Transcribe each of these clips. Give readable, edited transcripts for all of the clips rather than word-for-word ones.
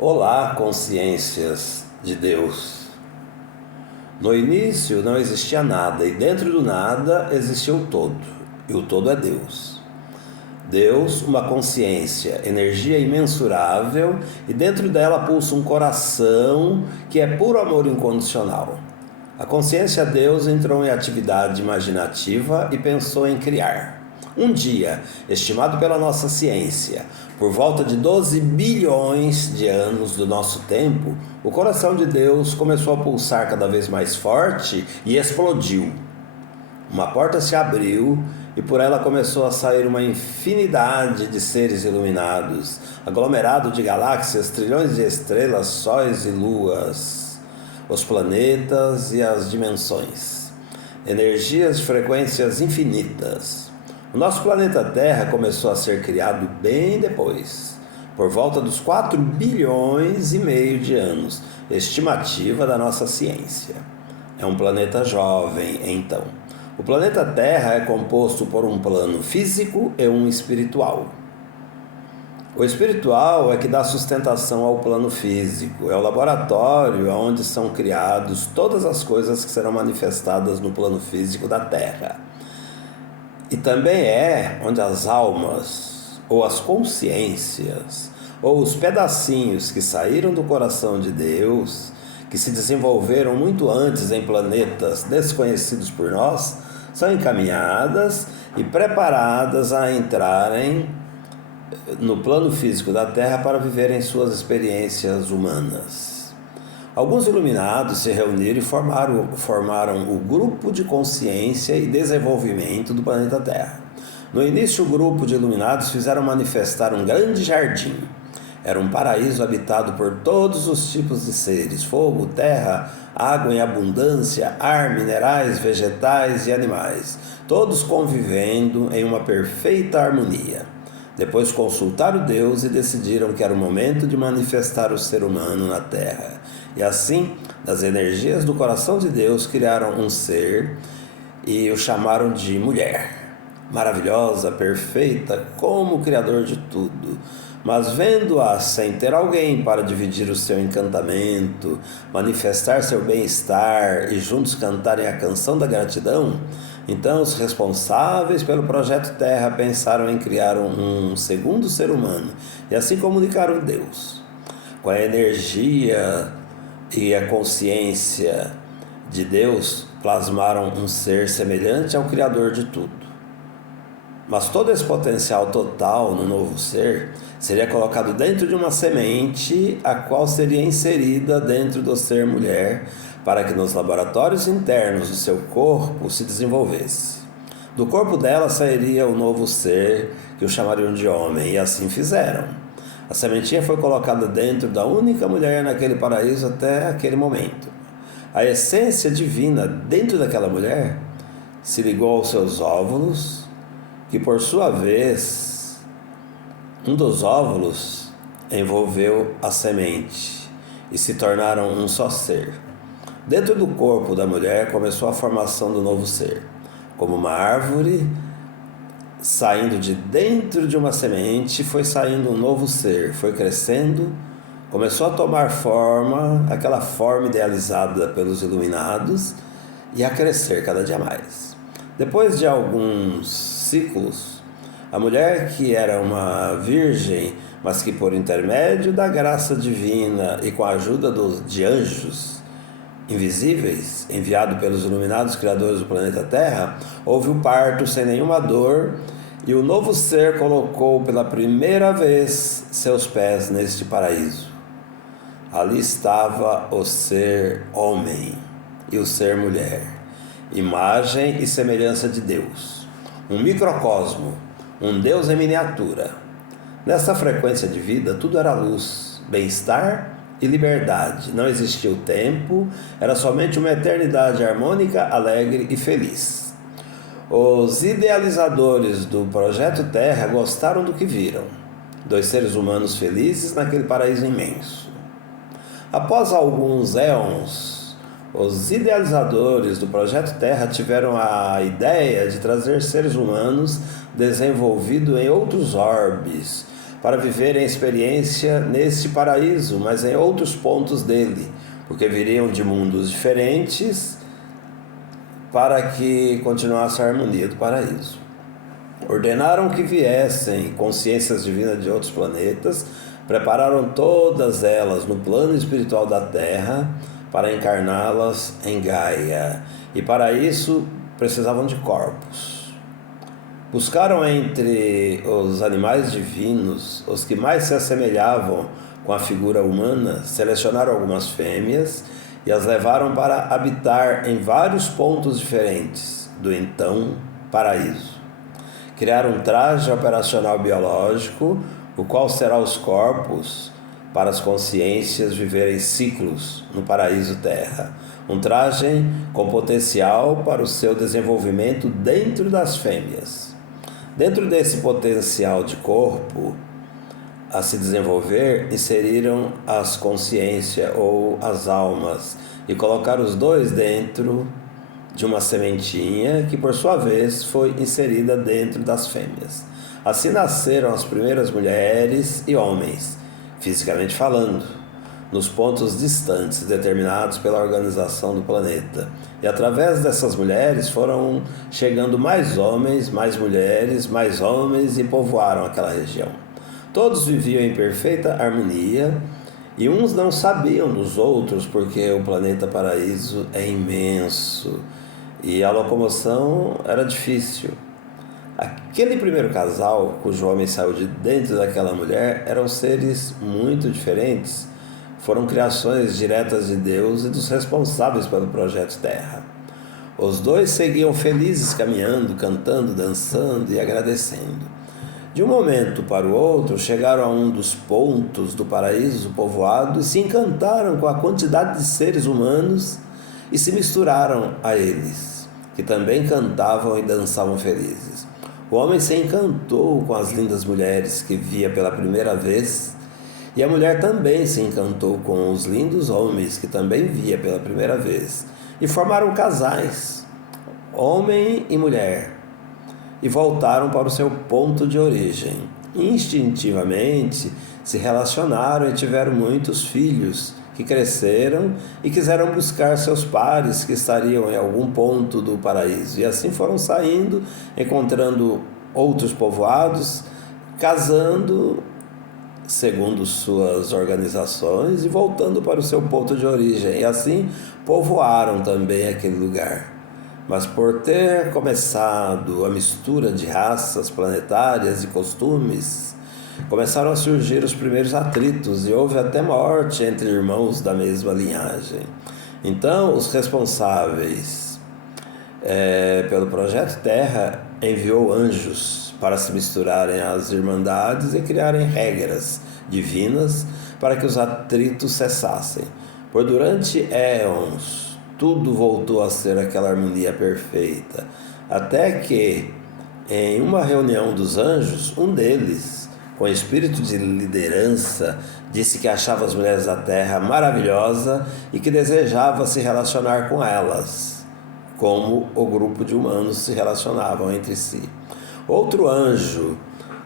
Olá, consciências de Deus. No início não existia nada e dentro do nada existia o todo, e o todo é Deus. Deus, uma consciência, energia imensurável, e dentro dela pulsa um coração que é puro amor incondicional. A consciência Deus entrou em atividade imaginativa e pensou em criar. Um dia, estimado pela nossa ciência, por volta de 12 bilhões de anos do nosso tempo, o coração de Deus começou a pulsar cada vez mais forte e explodiu. Uma porta se abriu e por ela começou a sair uma infinidade de seres iluminados, aglomerado de galáxias, trilhões de estrelas, sóis e luas, os planetas e as dimensões, energias de frequências infinitas. O nosso planeta Terra começou a ser criado bem depois, por volta dos 4 bilhões e meio de anos, estimativa da nossa ciência. É um planeta jovem, então. O planeta Terra é composto por um plano físico e um espiritual. O espiritual é que dá sustentação ao plano físico, é o laboratório onde são criados todas as coisas que serão manifestadas no plano físico da Terra. E também é onde as almas, ou as consciências, ou os pedacinhos que saíram do coração de Deus, que se desenvolveram muito antes em planetas desconhecidos por nós, são encaminhadas e preparadas a entrarem no plano físico da Terra para viverem suas experiências humanas. Alguns iluminados se reuniram e formaram o Grupo de Consciência e Desenvolvimento do Planeta Terra. No início, o grupo de iluminados fizeram manifestar um grande jardim. Era um paraíso habitado por todos os tipos de seres: fogo, terra, água em abundância, ar, minerais, vegetais e animais, todos convivendo em uma perfeita harmonia. Depois consultaram Deus e decidiram que era o momento de manifestar o ser humano na Terra. E assim, das energias do coração de Deus, criaram um ser e o chamaram de mulher. Maravilhosa, perfeita, como o Criador de tudo. Mas vendo-a sem ter alguém para dividir o seu encantamento, manifestar seu bem-estar e juntos cantarem a canção da gratidão, então os responsáveis pelo Projeto Terra pensaram em criar um segundo ser humano e assim comunicaram Deus. Com a energia e a consciência de Deus, plasmaram um ser semelhante ao Criador de tudo. Mas todo esse potencial total no novo ser seria colocado dentro de uma semente, a qual seria inserida dentro do ser mulher, para que nos laboratórios internos do seu corpo se desenvolvesse. Do corpo dela sairia o novo ser, que o chamariam de homem, e assim fizeram. A sementinha foi colocada dentro da única mulher naquele paraíso até aquele momento. A essência divina dentro daquela mulher se ligou aos seus óvulos, que por sua vez, um dos óvulos envolveu a semente e se tornaram um só ser. Dentro do corpo da mulher começou a formação do novo ser, como uma árvore saindo de dentro de uma semente, foi saindo um novo ser, foi crescendo, começou a tomar forma, aquela forma idealizada pelos iluminados, e a crescer cada dia mais. Depois de alguns ciclos, a mulher, que era uma virgem, mas que por intermédio da graça divina e com a ajuda de anjos invisíveis, enviado pelos iluminados criadores do planeta Terra, houve o parto sem nenhuma dor, e o novo ser colocou pela primeira vez seus pés neste paraíso. Ali estava o ser homem e o ser mulher, imagem e semelhança de Deus, um microcosmo, um Deus em miniatura. Nessa frequência de vida, tudo era luz, bem-estar e liberdade. Não existia o tempo, era somente uma eternidade harmônica, alegre e feliz. Os idealizadores do Projeto Terra gostaram do que viram: 2 seres humanos felizes naquele paraíso imenso. Após alguns éons, os idealizadores do Projeto Terra tiveram a ideia de trazer seres humanos desenvolvidos em outros orbes, para viverem a experiência neste paraíso, mas em outros pontos dele, porque viriam de mundos diferentes para que continuasse a harmonia do paraíso. Ordenaram que viessem consciências divinas de outros planetas, prepararam todas elas no plano espiritual da Terra para encarná-las em Gaia, e para isso precisavam de corpos. Buscaram entre os animais divinos os que mais se assemelhavam com a figura humana, selecionaram algumas fêmeas e as levaram para habitar em vários pontos diferentes do então paraíso. Criaram um traje operacional biológico, o qual será os corpos para as consciências viverem ciclos no paraíso terra. Um traje com potencial para o seu desenvolvimento dentro das fêmeas. Dentro desse potencial de corpo a se desenvolver, inseriram as consciências ou as almas e colocaram os dois dentro de uma sementinha que, por sua vez, foi inserida dentro das fêmeas. Assim nasceram as primeiras mulheres e homens, fisicamente falando, nos pontos distantes determinados pela organização do planeta. E através dessas mulheres foram chegando mais homens, mais mulheres, mais homens e povoaram aquela região. Todos viviam em perfeita harmonia e uns não sabiam dos outros porque o planeta paraíso é imenso e a locomoção era difícil. Aquele primeiro casal, cujo homem saiu de dentro daquela mulher, eram seres muito diferentes. Foram criações diretas de Deus e dos responsáveis pelo projeto Terra. Os dois seguiam felizes caminhando, cantando, dançando e agradecendo. De um momento para o outro, chegaram a um dos pontos do paraíso povoado e se encantaram com a quantidade de seres humanos e se misturaram a eles, que também cantavam e dançavam felizes. O homem se encantou com as lindas mulheres que via pela primeira vez, e a mulher também se encantou com os lindos homens que também via pela primeira vez, e formaram casais, homem e mulher, e voltaram para o seu ponto de origem. Instintivamente se relacionaram e tiveram muitos filhos, que cresceram e quiseram buscar seus pares que estariam em algum ponto do paraíso. E assim foram saindo, encontrando outros povoados, casando segundo suas organizações e voltando para o seu ponto de origem. E assim povoaram também aquele lugar. Mas por ter começado a mistura de raças planetárias e costumes, começaram a surgir os primeiros atritos e houve até morte entre irmãos da mesma linhagem. Então, os responsáveis pelo Projeto Terra enviou anjos para se misturarem às irmandades e criarem regras divinas para que os atritos cessassem. Por durante éons, tudo voltou a ser aquela harmonia perfeita, até que, em uma reunião dos anjos, um deles, com espírito de liderança, disse que achava as mulheres da terra maravilhosa e que desejava se relacionar com elas, como o grupo de humanos se relacionavam entre si. Outro anjo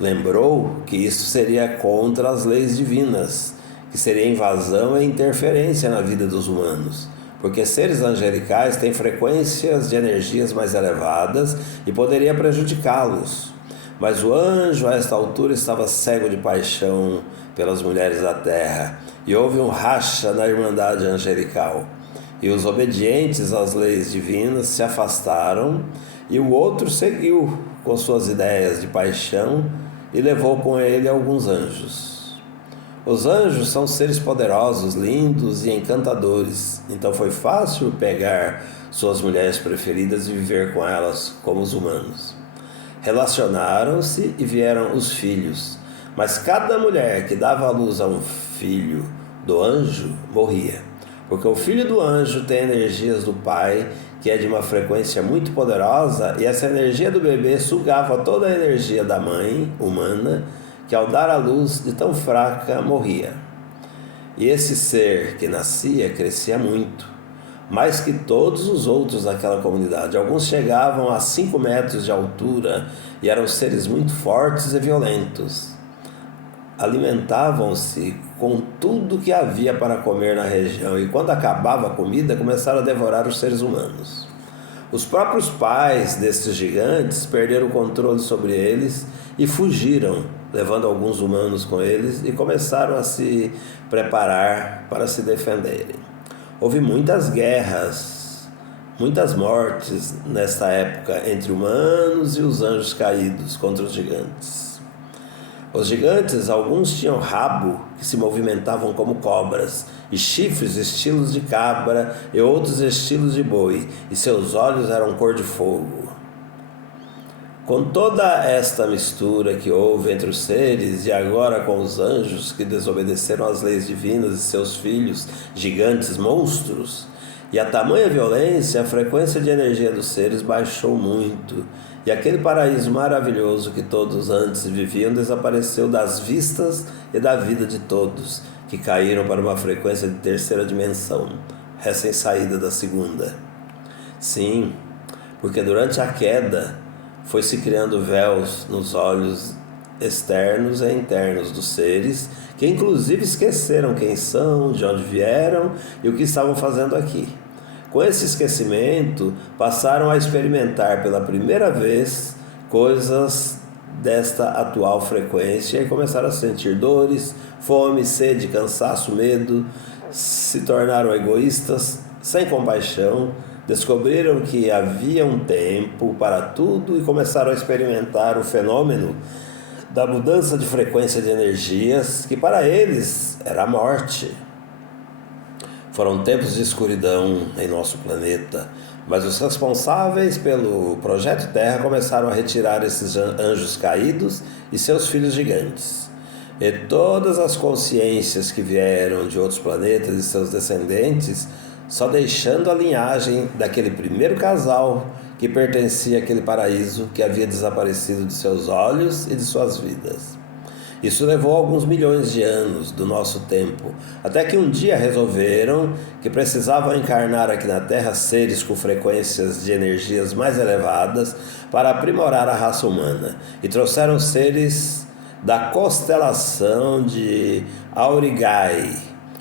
lembrou que isso seria contra as leis divinas, que seria invasão e interferência na vida dos humanos, porque seres angelicais têm frequências de energias mais elevadas e poderia prejudicá-los. Mas o anjo, a esta altura, estava cego de paixão pelas mulheres da terra, e houve um racha na irmandade angelical. E os obedientes às leis divinas se afastaram, e o outro seguiu com suas ideias de paixão e levou com ele alguns anjos. Os anjos são seres poderosos, lindos e encantadores, então foi fácil pegar suas mulheres preferidas e viver com elas como os humanos. Relacionaram-se e vieram os filhos, mas cada mulher que dava à luz a um filho do anjo morria, porque o filho do anjo tem energias do pai, que é de uma frequência muito poderosa, e essa energia do bebê sugava toda a energia da mãe humana, que ao dar à luz de tão fraca morria. E esse ser que nascia crescia muito, mais que todos os outros daquela comunidade. Alguns chegavam a 5 metros de altura e eram seres muito fortes e violentos. alimentavam-se com tudo que havia para comer na região, e quando acabava a comida, começaram a devorar os seres humanos. Os próprios pais destes gigantes perderam o controle sobre eles e fugiram, levando alguns humanos com eles, e começaram a se preparar para se defenderem. Houve muitas guerras, muitas mortes nesta época entre humanos e os anjos caídos contra os gigantes. Os gigantes, alguns tinham rabo que se movimentavam como cobras, e chifres estilos de cabra e outros estilos de boi, e seus olhos eram cor de fogo. Com toda esta mistura que houve entre os seres e agora com os anjos que desobedeceram às leis divinas e seus filhos, gigantes monstros, e a tamanha violência, a frequência de energia dos seres baixou muito, e aquele paraíso maravilhoso que todos antes viviam desapareceu das vistas e da vida de todos, que caíram para uma frequência de terceira dimensão, recém-saída da segunda. Sim, porque durante a queda foi-se criando véus nos olhos externos e internos dos seres, que inclusive esqueceram quem são, de onde vieram e o que estavam fazendo aqui. Com esse esquecimento, passaram a experimentar pela primeira vez coisas desta atual frequência e começaram a sentir dores, fome, sede, cansaço, medo, se tornaram egoístas, sem compaixão, descobriram que havia um tempo para tudo e começaram a experimentar o fenômeno da mudança de frequência de energias, que para eles era a morte. Foram tempos de escuridão em nosso planeta, mas os responsáveis pelo Projeto Terra começaram a retirar esses anjos caídos e seus filhos gigantes. E todas as consciências que vieram de outros planetas e seus descendentes, só deixando a linhagem daquele primeiro casal que pertencia àquele paraíso que havia desaparecido de seus olhos e de suas vidas. Isso levou alguns milhões de anos do nosso tempo, até que um dia resolveram que precisavam encarnar aqui na Terra seres com frequências de energias mais elevadas para aprimorar a raça humana, e trouxeram seres da constelação de Aurigae,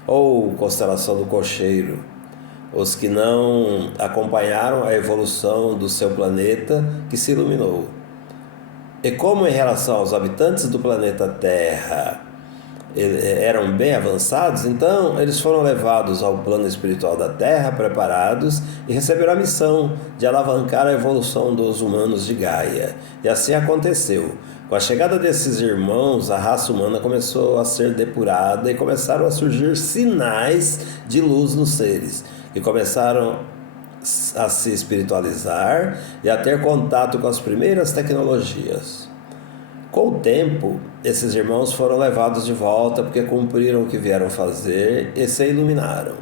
ou constelação do Cocheiro, os que não acompanharam a evolução do seu planeta que se iluminou. E como em relação aos habitantes do planeta Terra eram bem avançados, então eles foram levados ao plano espiritual da Terra, preparados, e receberam a missão de alavancar a evolução dos humanos de Gaia. E assim aconteceu. Com a chegada desses irmãos, a raça humana começou a ser depurada e começaram a surgir sinais de luz nos seres, que começaram a se espiritualizar e a ter contato com as primeiras tecnologias. Com o tempo, esses irmãos foram levados de volta porque cumpriram o que vieram fazer e se iluminaram.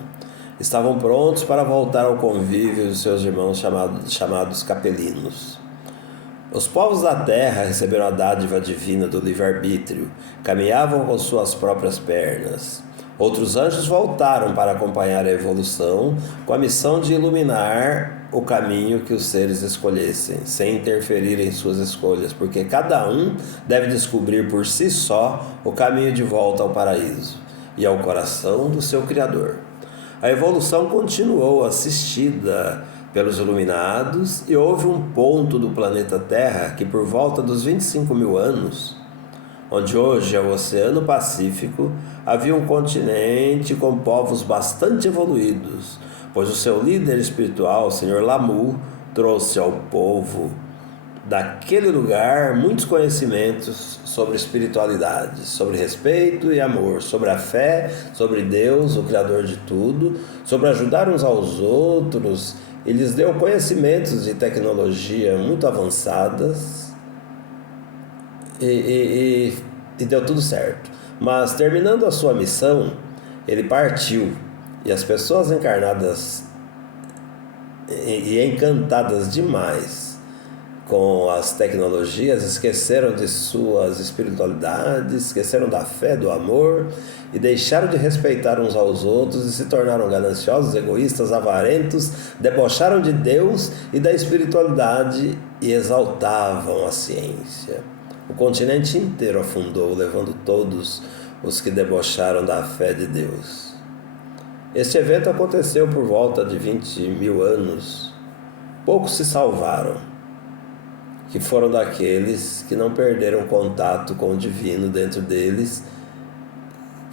Estavam prontos para voltar ao convívio de seus irmãos chamados capelinos. Os povos da terra receberam a dádiva divina do livre-arbítrio, caminhavam com suas próprias pernas. Outros anjos voltaram para acompanhar a evolução, com a missão de iluminar o caminho que os seres escolhessem, sem interferir em suas escolhas, porque cada um deve descobrir por si só o caminho de volta ao paraíso e ao coração do seu Criador. A evolução continuou assistida pelos iluminados, e houve um ponto do planeta Terra que, por volta dos 25 mil anos, onde hoje é o Oceano Pacífico, havia um continente com povos bastante evoluídos, pois o seu líder espiritual, o Senhor Lamu, trouxe ao povo daquele lugar muitos conhecimentos sobre espiritualidade, sobre respeito e amor, sobre a fé, sobre Deus, o Criador de tudo, sobre ajudar uns aos outros. Ele lhes deu conhecimentos de tecnologia muito avançadas e deu tudo certo. Mas, terminando a sua missão, ele partiu, e as pessoas encarnadas e encantadas demais com as tecnologias esqueceram de suas espiritualidades, esqueceram da fé, do amor, e deixaram de respeitar uns aos outros e se tornaram gananciosos, egoístas, avarentos, debocharam de Deus e da espiritualidade e exaltavam a ciência. o continente inteiro afundou, levando todos os que debocharam da fé de Deus. Este evento aconteceu por volta de 20.000 anos. Poucos se salvaram, que foram daqueles que não perderam contato com o divino dentro deles,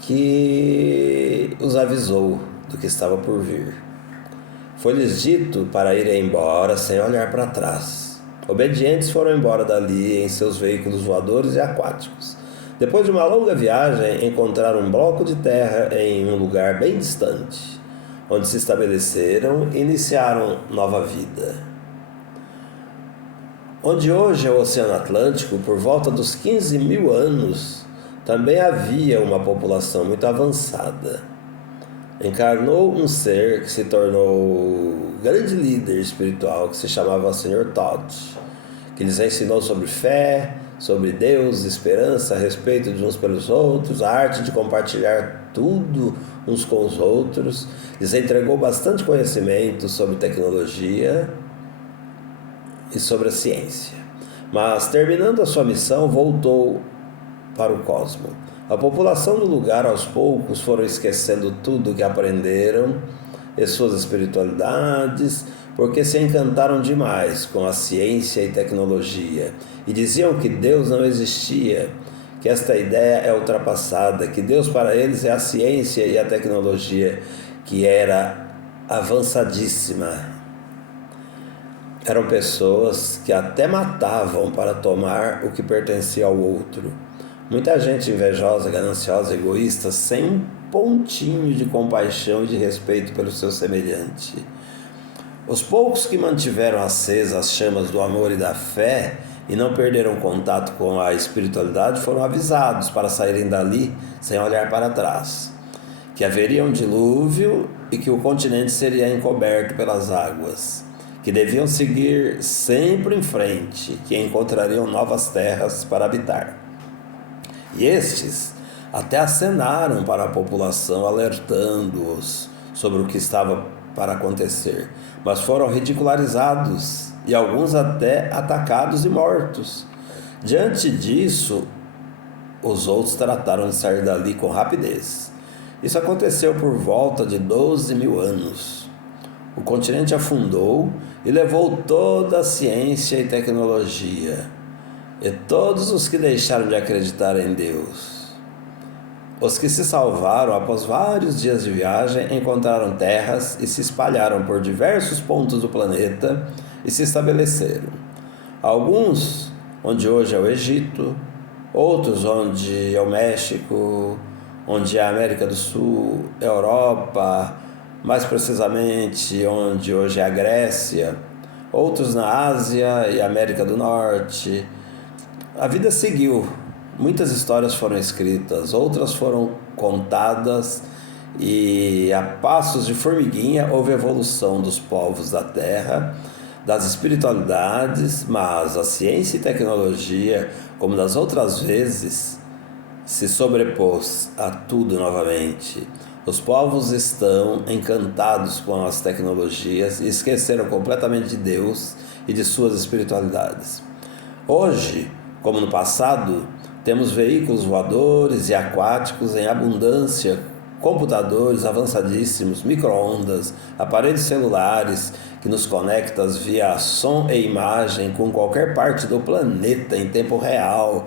que os avisou do que estava por vir. Foi-lhes dito para irem embora sem olhar para trás. Obedientes foram embora dali em seus veículos voadores e aquáticos. Depois de uma longa viagem, encontraram um bloco de terra em um lugar bem distante, onde se estabeleceram e iniciaram nova vida. Onde hoje é o Oceano Atlântico, por volta dos 15.000 anos, também havia uma população muito avançada. Encarnou um ser que se tornou grande líder espiritual, que se chamava Sr. Todd, que lhes ensinou sobre fé, sobre Deus, esperança, respeito de uns pelos outros, a arte de compartilhar tudo uns com os outros. Lhes entregou bastante conhecimento sobre tecnologia e sobre a ciência. Mas, terminando a sua missão, voltou para o cosmos. A população do lugar, aos poucos, foram esquecendo tudo que aprenderam e suas espiritualidades, porque se encantaram demais com a ciência e tecnologia e diziam que Deus não existia, que esta ideia é ultrapassada, que Deus para eles é a ciência e a tecnologia, que era avançadíssima. Eram pessoas que até matavam para tomar o que pertencia ao outro. Muita gente invejosa, gananciosa, egoísta, sem um pontinho de compaixão e de respeito pelo seu semelhante. Os poucos que mantiveram acesas as chamas do amor e da fé e não perderam contato com a espiritualidade foram avisados para saírem dali sem olhar para trás, que haveria um dilúvio e que o continente seria encoberto pelas águas, que deviam seguir sempre em frente, que encontrariam novas terras para habitar. E estes até acenaram para a população, alertando-os sobre o que estava para acontecer, mas foram ridicularizados e alguns até atacados e mortos. Diante disso, os outros trataram de sair dali com rapidez. Isso aconteceu por volta de 12.000 anos. O continente afundou e levou toda a ciência e tecnologia, e todos os que deixaram de acreditar em Deus. Os que se salvaram após vários dias de viagem encontraram terras e se espalharam por diversos pontos do planeta e se estabeleceram. Alguns onde hoje é o Egito, outros onde é o México, onde é a América do Sul, Europa, mais precisamente onde hoje é a Grécia, outros na Ásia e América do Norte. A vida seguiu, muitas histórias foram escritas, outras foram contadas e a passos de formiguinha houve evolução dos povos da Terra, das espiritualidades, mas a ciência e tecnologia, como das outras vezes, se sobrepôs a tudo novamente. Os povos estão encantados com as tecnologias e esqueceram completamente de Deus e de suas espiritualidades. Hoje, como no passado, temos veículos voadores e aquáticos em abundância, computadores avançadíssimos, micro-ondas, aparelhos celulares que nos conectam via som e imagem com qualquer parte do planeta em tempo real.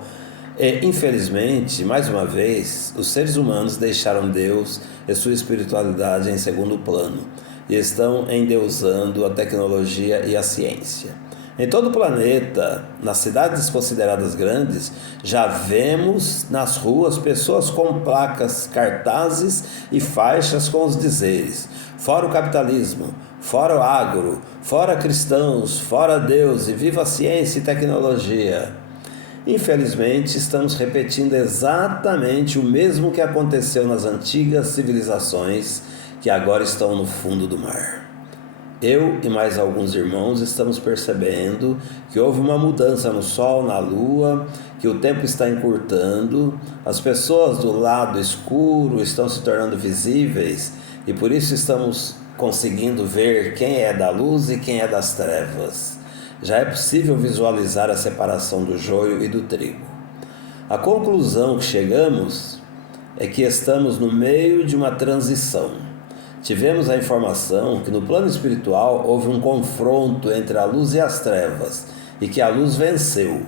E, infelizmente, mais uma vez, os seres humanos deixaram Deus e sua espiritualidade em segundo plano e estão endeusando a tecnologia e a ciência. Em todo o planeta, nas cidades consideradas grandes, já vemos nas ruas pessoas com placas, cartazes e faixas com os dizeres: fora o capitalismo, fora o agro, fora cristãos, fora Deus e viva a ciência e tecnologia. Infelizmente, estamos repetindo exatamente o mesmo que aconteceu nas antigas civilizações que agora estão no fundo do mar. Eu e mais alguns irmãos estamos percebendo que houve uma mudança no Sol, na Lua, que o tempo está encurtando, as pessoas do lado escuro estão se tornando visíveis e por isso estamos conseguindo ver quem é da luz e quem é das trevas. Já é possível visualizar a separação do joio e do trigo. A conclusão que chegamos é que estamos no meio de uma transição. Tivemos a informação que no plano espiritual houve um confronto entre a luz e as trevas e que a luz venceu.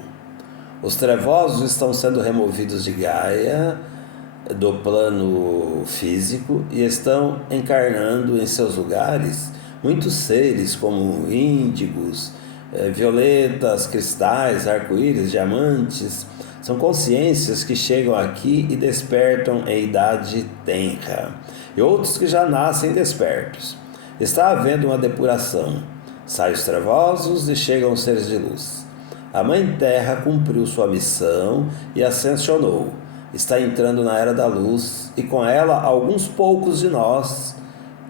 Os trevosos estão sendo removidos de Gaia, do plano físico, e estão encarnando em seus lugares muitos seres como índigos, violetas, cristais, arco-íris, diamantes. São consciências que chegam aqui e despertam em idade tenra, e outros que já nascem despertos. Está havendo uma depuração. Saem os trevosos e chegam os seres de luz. A Mãe Terra cumpriu sua missão e ascensionou. Está entrando na Era da Luz e com ela alguns poucos de nós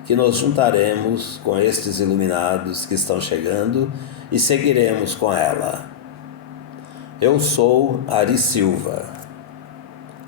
que nos juntaremos com estes iluminados que estão chegando e seguiremos com ela. Eu sou Ari Silva.